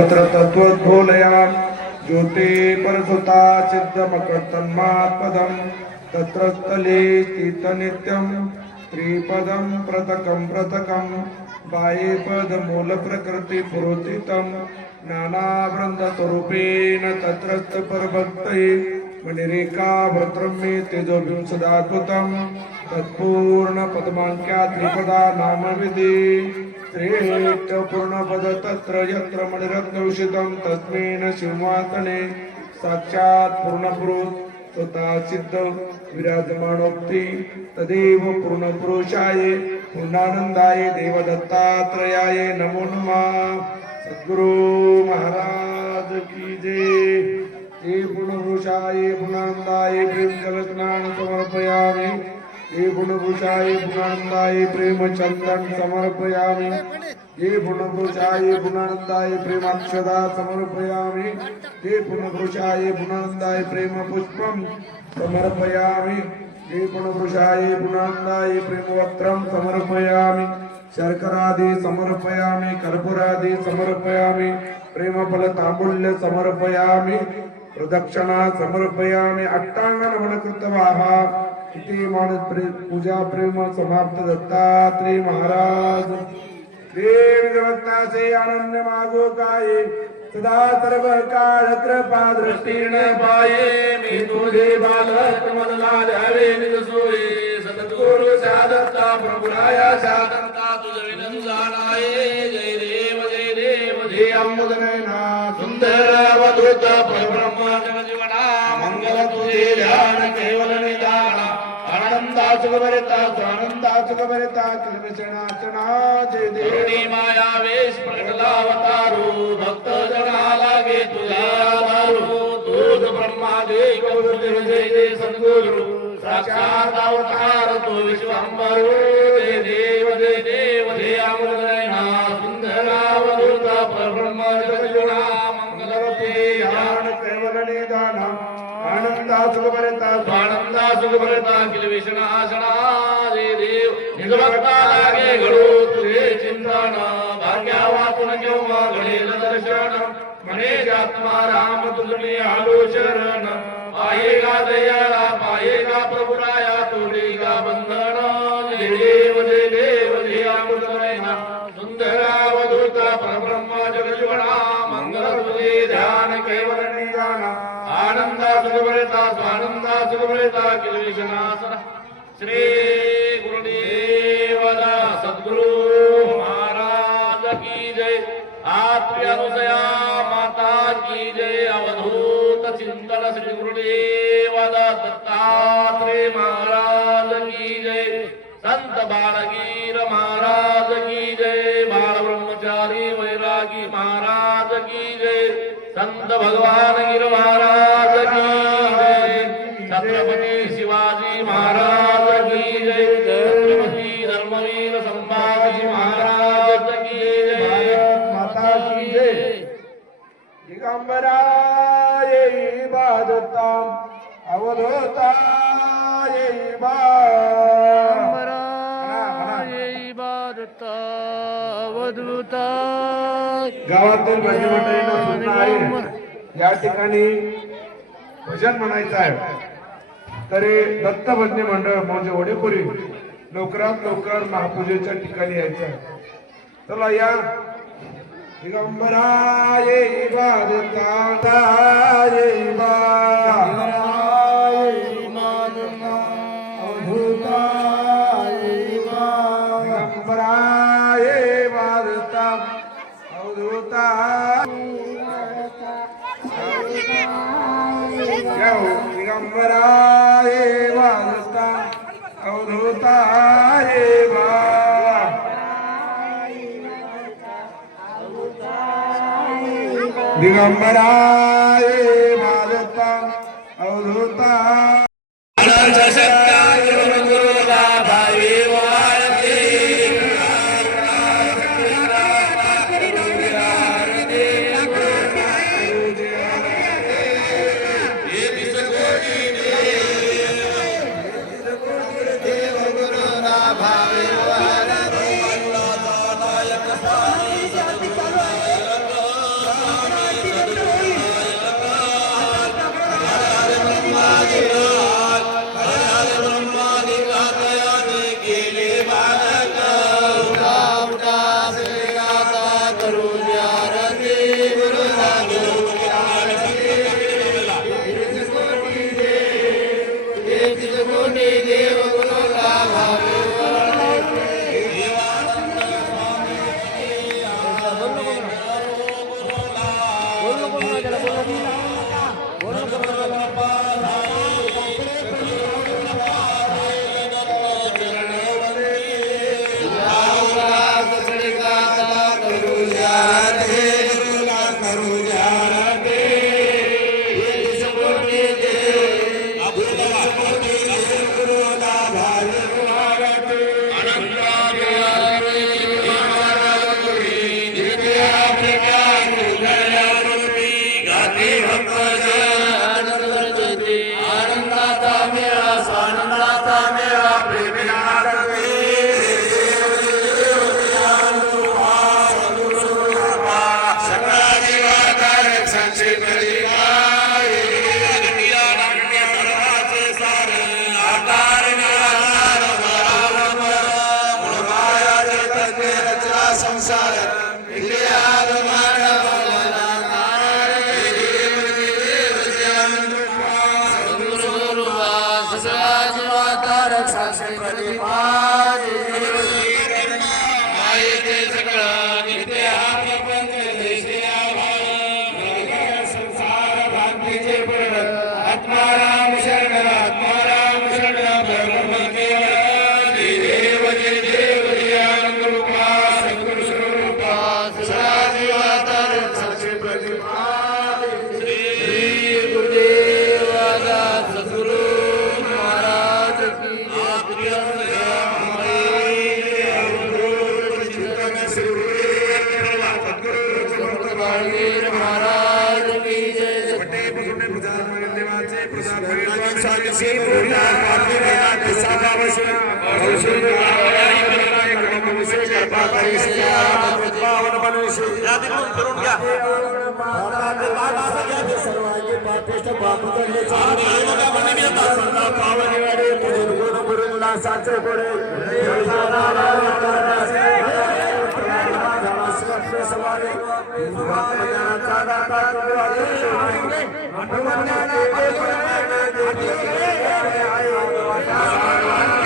तत्र तत्त्वोद्बोधया ज्योते परसुता सिद्धमकर्तन्मात्पदम् तत्र स्थले स्थितनित्यं त्रिपदं प्रतकं प्रतकं बाये पदमूलप्रकृतिपुरोचितं नानावृन्दस्वरूपेण तत्रस्थपरभक्तये मणिरेखाभद्रं मे तेजोविंशदाद्भुतं तत्पूर्णपदमाङ्क्या त्रिपदा नामविधि श्रेष्ठपूर्णपद तत्र यत्र मणिरत्नविषितं तस्मिन् सिंहासने साक्षात् पूर्णपुरुष स्वतः सिद्ध विराजमानोक्ती तदेव पूर्णपुरुषाय पूर्णानंदाय देवदत्तात्रयाय नमो नमः सद्गुरु महाराज की जय हे पूर्णपुरुषाय पूर्णानंदाय प्रेमजलस्नान समर्पयामि हे गुणभूषाय गुणानंदाय प्रेम चंदन समर्पयामि हे गुणभूषाय गुणानंदाय प्रेमाक्षदा समर्पयामि हे गुणभूषाय गुणानंदाय प्रेम पुष्पम समर्पयामि हे गुणभूषाय गुणानंदाय प्रेमवस्त्रं समर्पयामि शर्करादि समर्पयामि कर्पूरादि समर्पयामि प्रेमफल तांबूल्य समर्पयामि प्रदक्षिणा समर्पयामि अट्टांगन कृतवाहा किती मानस प्रेम पूजा प्रेम समाप्त दत्तात्री महाराज. देव जगत्ता अनन्य मागो काये. सदा सर्व काळ कृपा दृष्टीन पाये. मी तुझे बालक मनला द्यावे निज सोये. सद्गुरु साधता प्रभुराया साधता तुझ विनंद जय देव जय देव जय अम्मुदनयना सुंदर सुखभरिता आनंदा सुखभरिता कृष्णाचना जय देव माया वेश प्रकटलावतारू भक्त जना लागे तुझ्या दारू दूध ब्रह्मादे जय जय सद्गुरु साक्षात अवतार तू विश्वंभरू जय देव जय देव जय अमृतनयना सुंदरावधूत परब्रह्म जगजुणा मंगलरूपी ध्यान केवल निदान आनंदा सुखभरिता स्वानंदा सुखभरता लागे घडू तुझे चिंतन भाग्या वाचून केव्हा घडेल दर्शन म्हणे आत्मा राम तुझे आलो शरण पायेगा दयाळा पायेगा प्रभुराया तोडेगा बंधन जय देव जय देव जय अमृतनयना सुंदरावधूता परब्रह्म जगजीवना मंगल तुझे ध्यान केवल निदान आनंदा सुखभरिता स्वानंदा सुखभरिता किलविशनासन श्री ಆತ್ಮ್ಯನುದಯಾ ಮಾತಾ ಕೀ ಅವಧೂತ ಚಿಂತನ ಶ್ರೀ ಗುರುದೇವದ ದತ್ತಾತ್ರೇ ಮಹಾರಾಜ ಕೀ ಸಂತ ಬಾಲಗೀರ ಮಹಾರಾಜ ಕೀ ಬಾಲ ಬ್ರಹ್ಮಚಾರಿ ವೈರಾಗಿ ಮಹಾರಾಜ ಕೀ ಸಂತ ಭಗವಾನ ಗಿರ ಮಹಾರಾಜ ಕೀ ಛತ್ರಪತಿ ಶಿವಾಜಿ ಮಹಾರಾಜ दिगंबराय इबादताम अवधूताय इबा। गावातील मंडळींना सूचना आहे या ठिकाणी भजन म्हणायचं आहे. तरी दत्त भजनी मंडळ म्हणजे वडेपुरी लवकरात लवकर महापूजेच्या ठिकाणी यायचं आहे. चला या திகம்பராயைவாது தாதாயைவா திகம்பராயே வாதுதா அவதூதாரே வா ദിഗംബരായ शान से बोला काफी बड़ा किस्सा बाबा और सुन से कृपा Thank you.